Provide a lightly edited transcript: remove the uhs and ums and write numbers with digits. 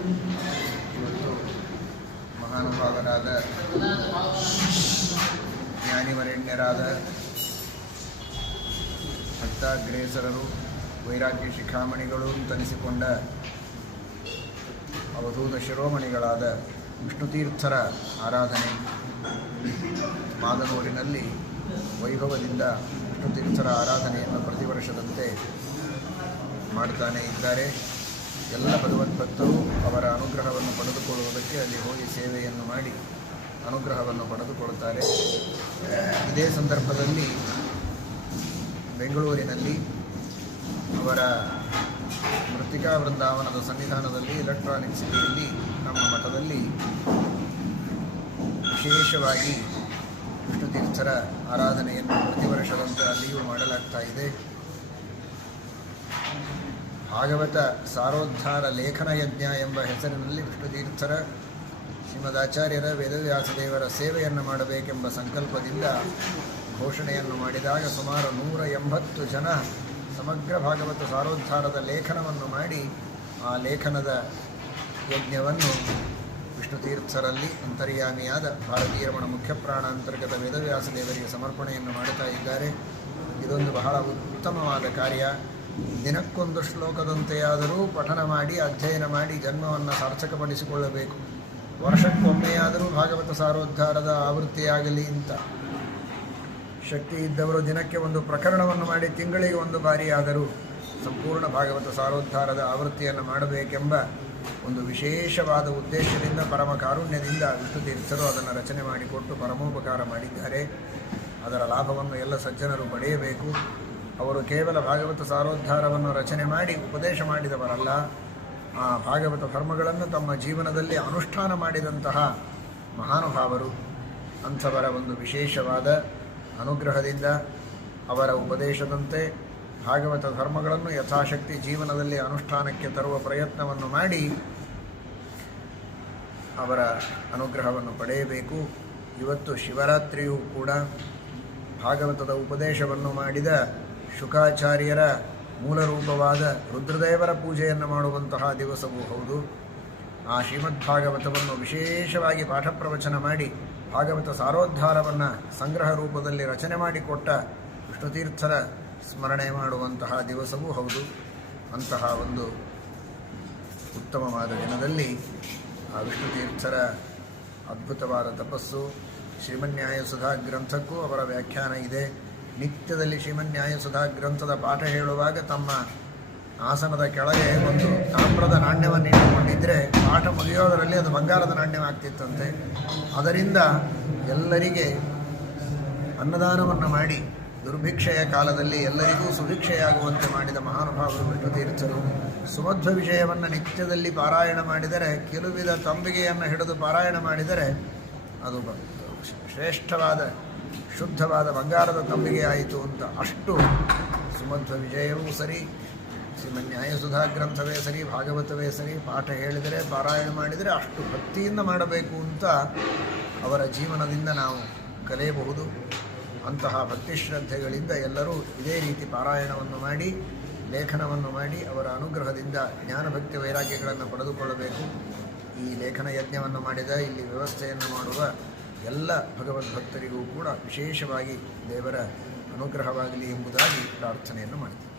ಇವತ್ತು ಮಹಾನುಭಾವರಾದ ಜ್ಞಾನಿವರೆಣ್ಯರಾದ ಭಕ್ತಾಗ್ರೇಸರರು ವೈರಾಗ್ಯ ಶಿಖಾಮಣಿಗಳು ಅಂತನಿಸಿಕೊಂಡ ಅವಧೂತ ಶಿರೋಮಣಿಗಳಾದ ವಿಷ್ಣುತೀರ್ಥರ ಆರಾಧನೆ ಮಾದನೂರಿನಲ್ಲಿ ವೈಭವದಿಂದ ವಿಷ್ಣುತೀರ್ಥರ ಆರಾಧನೆಯನ್ನು ಪ್ರತಿ ವರ್ಷದಂತೆ ಮಾಡ್ತಾನೇ ಇದ್ದಾರೆ. ಎಲ್ಲ ಭಗವದ್ಭಕ್ತರು ಅವರ ಅನುಗ್ರಹವನ್ನು ಪಡೆದುಕೊಳ್ಳುವುದಕ್ಕೆ ಅಲ್ಲಿ ಹೋಗಿ ಸೇವೆಯನ್ನು ಮಾಡಿ ಅನುಗ್ರಹವನ್ನು ಪಡೆದುಕೊಳ್ಳುತ್ತಾರೆ. ಇದೇ ಸಂದರ್ಭದಲ್ಲಿ ಬೆಂಗಳೂರಿನಲ್ಲಿ ಅವರ ಮೃತ್ತಿಕಾ ವೃಂದಾವನದ ಸನ್ನಿಧಾನದಲ್ಲಿ ಎಲೆಕ್ಟ್ರಾನಿಕ್ ಸಿಟಿಯಲ್ಲಿ ನಮ್ಮ ಮಠದಲ್ಲಿ ವಿಶೇಷವಾಗಿ ವಿಷ್ಣುತೀರ್ಥರ ಆರಾಧನೆಯನ್ನು ಪ್ರತಿ ವರ್ಷದಂತೆ ಅಲ್ಲಿಯೂ ಮಾಡಲಾಗ್ತಾ ಇದೆ. ಭಾಗವತ ಸಾರೋದ್ಧಾರ ಲೇಖನ ಯಜ್ಞ ಎಂಬ ಹೆಸರಿನಲ್ಲಿ ವಿಷ್ಣುತೀರ್ಥರ ಶ್ರೀಮದಾಚಾರ್ಯರ ವೇದವ್ಯಾಸದೇವರ ಸೇವೆಯನ್ನು ಮಾಡಬೇಕೆಂಬ ಸಂಕಲ್ಪದಿಂದ ಘೋಷಣೆಯನ್ನು ಮಾಡಿದಾಗ ಸುಮಾರು 180 ಜನ ಸಮಗ್ರ ಭಾಗವತ ಸಾರೋದ್ಧಾರದ ಲೇಖನವನ್ನು ಮಾಡಿ ಆ ಲೇಖನದ ಯಜ್ಞವನ್ನು ವಿಷ್ಣುತೀರ್ಥರಲ್ಲಿ ಅಂತರ್ಯಾಮಿಯಾದ ಭಾರತೀಯ ರಮಣ ಮುಖ್ಯ ಪ್ರಾಣ ಅಂತರ್ಗತ ವೇದವ್ಯಾಸದೇವರಿಗೆ ಸಮರ್ಪಣೆಯನ್ನು ಮಾಡುತ್ತಾ ಇದ್ದಾರೆ. ಇದೊಂದು ಬಹಳ ಉತ್ತಮವಾದ ಕಾರ್ಯ. ದಿನಕ್ಕೊಂದು ಶ್ಲೋಕದಂತೆಯಾದರೂ ಪಠನ ಮಾಡಿ ಅಧ್ಯಯನ ಮಾಡಿ ಜನ್ಮವನ್ನು ಸಾರ್ಥಕಪಡಿಸಿಕೊಳ್ಳಬೇಕು. ವರ್ಷಕ್ಕೊಮ್ಮೆಯಾದರೂ ಭಾಗವತ ಸಾರೋದ್ಧಾರದ ಆವೃತ್ತಿಯಾಗಲಿ ಅಂತ ಶಕ್ತಿ ಇದ್ದವರು ದಿನಕ್ಕೆ ಒಂದು ಪ್ರಕರಣವನ್ನು ಮಾಡಿ ತಿಂಗಳಿಗೆ ಒಂದು ಬಾರಿಯಾದರೂ ಸಂಪೂರ್ಣ ಭಾಗವತ ಸಾರೋದ್ಧಾರದ ಆವೃತ್ತಿಯನ್ನು ಮಾಡಬೇಕೆಂಬ ಒಂದು ವಿಶೇಷವಾದ ಉದ್ದೇಶದಿಂದ ಪರಮ ಕಾರುಣ್ಯದಿಂದ ವಿಷ್ಣುತೀರ್ಥರು ಅದನ್ನು ರಚನೆ ಮಾಡಿಕೊಟ್ಟು ಪರಮೋಪಕಾರ ಮಾಡಿದ್ದಾರೆ. ಅದರ ಲಾಭವನ್ನು ಎಲ್ಲ ಸಜ್ಜನರು ಪಡೆಯಬೇಕು. ಅವರು ಕೇವಲ ಭಾಗವತ ಸಾರೋದ್ಧಾರವನ್ನು ರಚನೆ ಮಾಡಿ ಉಪದೇಶ ಮಾಡಿದವರಲ್ಲ, ಆ ಭಾಗವತ ಧರ್ಮಗಳನ್ನು ತಮ್ಮ ಜೀವನದಲ್ಲಿ ಅನುಷ್ಠಾನ ಮಾಡಿದಂತಹ ಮಹಾನುಭಾವರು. ಅಂಥವರ ಒಂದು ವಿಶೇಷವಾದ ಅನುಗ್ರಹದಿಂದ ಅವರ ಉಪದೇಶದಂತೆ ಭಾಗವತ ಧರ್ಮಗಳನ್ನು ಯಥಾಶಕ್ತಿ ಜೀವನದಲ್ಲಿ ಅನುಷ್ಠಾನಕ್ಕೆ ತರುವ ಪ್ರಯತ್ನವನ್ನು ಮಾಡಿ ಅವರ ಅನುಗ್ರಹವನ್ನು ಪಡೆಯಬೇಕು. ಇವತ್ತು ಶಿವರಾತ್ರಿಯೂ ಕೂಡ ಭಾಗವತದ ಉಪದೇಶವನ್ನು ಮಾಡಿದ ಶುಕಾಚಾರ್ಯರ ಮೂಲರೂಪವಾದ ರುದ್ರದೇವರ ಪೂಜೆಯನ್ನು ಮಾಡುವಂತಹ ದಿವಸವೂ ಹೌದು. ಆ ಶ್ರೀಮದ್ಭಾಗವತವನ್ನು ವಿಶೇಷವಾಗಿ ಪಾಠ ಪ್ರವಚನ ಮಾಡಿ ಭಾಗವತ ಸಾರೋದ್ಧಾರವನ್ನು ಸಂಗ್ರಹ ರೂಪದಲ್ಲಿ ರಚನೆ ಮಾಡಿಕೊಟ್ಟ ವಿಷ್ಣುತೀರ್ಥರ ಸ್ಮರಣೆ ಮಾಡುವಂತಹ ದಿವಸವೂ ಹೌದು. ಅಂತಹ ಒಂದು ಉತ್ತಮವಾದ ದಿನದಲ್ಲಿ ಆ ವಿಷ್ಣುತೀರ್ಥರ ಅದ್ಭುತವಾದ ತಪಸ್ಸು, ಶ್ರೀಮನ್ಯಾಯಸುಧಾ ಗ್ರಂಥಕ್ಕೂ ಅವರ ವ್ಯಾಖ್ಯಾನ ಇದೆ. ನಿತ್ಯದಲ್ಲಿ ಶ್ರೀಮನ್ಯಾಯಸುಧಾ ಗ್ರಂಥದ ಪಾಠ ಹೇಳುವಾಗ ತಮ್ಮ ಆಸನದ ಕೆಳಗೆ ಒಂದು ತಾಮ್ರದ ನಾಣ್ಯವನ್ನು ಇಟ್ಟುಕೊಂಡಿದ್ದರೆ ಪಾಠ ಮುಗಿಯೋದರಲ್ಲಿ ಅದು ಬಂಗಾರದ ನಾಣ್ಯವಾಗ್ತಿತ್ತಂತೆ. ಅದರಿಂದ ಎಲ್ಲರಿಗೆ ಅನ್ನದಾನವನ್ನು ಮಾಡಿ ದುರ್ಭಿಕ್ಷೆಯ ಕಾಲದಲ್ಲಿ ಎಲ್ಲರಿಗೂ ಸುಭಿಕ್ಷೆಯಾಗುವಂತೆ ಮಾಡಿದ ಮಹಾನುಭಾವರು ವಿಷ್ಣುತೀರ್ಥರು. ಸುಮಧ್ವ ವಿಷಯವನ್ನು ನಿತ್ಯದಲ್ಲಿ ಪಾರಾಯಣ ಮಾಡಿದರೆ, ಕೆಲವಿದ ತಂಬಿಗೆಯನ್ನು ಹಿಡಿದು ಪಾರಾಯಣ ಮಾಡಿದರೆ ಅದು ಶ್ರೇಷ್ಠವಾದ ಶುದ್ಧವಾದ ಬಂಗಾರದ ತಂಬಿಗೆ ಆಯಿತು ಅಂತ. ಅಷ್ಟು ಸುಮಧ್ವ ವಿಜಯವೂ ಸರಿ, ಶ್ರೀಮನ್ಯಾಯಸುಧಾ ಗ್ರಂಥವೇ ಸರಿ, ಭಾಗವತವೇ ಸರಿ, ಪಾಠ ಹೇಳಿದರೆ ಪಾರಾಯಣ ಮಾಡಿದರೆ ಅಷ್ಟು ಭಕ್ತಿಯಿಂದ ಮಾಡಬೇಕು ಅಂತ ಅವರ ಜೀವನದಿಂದ ನಾವು ಕಲಿಯಬಹುದು. ಅಂತಹ ಭಕ್ತಿ ಶ್ರದ್ಧೆಗಳಿಂದ ಎಲ್ಲರೂ ಇದೇ ರೀತಿ ಪಾರಾಯಣವನ್ನು ಮಾಡಿ ಲೇಖನವನ್ನು ಮಾಡಿ ಅವರ ಅನುಗ್ರಹದಿಂದ ಜ್ಞಾನಭಕ್ತಿ ವೈರಾಗ್ಯಗಳನ್ನು ಪಡೆದುಕೊಳ್ಳಬೇಕು. ಈ ಲೇಖನ ಯಜ್ಞವನ್ನು ಮಾಡಿದ ಇಲ್ಲಿ ವ್ಯವಸ್ಥೆಯನ್ನು ಮಾಡುವ ಎಲ್ಲ ಭಗವದ್ಭಕ್ತರಿಗೂ ಕೂಡ ವಿಶೇಷವಾಗಿ ದೇವರ ಅನುಗ್ರಹವಾಗಲಿ ಎಂಬುದಾಗಿ ಪ್ರಾರ್ಥನೆಯನ್ನು ಮಾಡ್ತೀವಿ.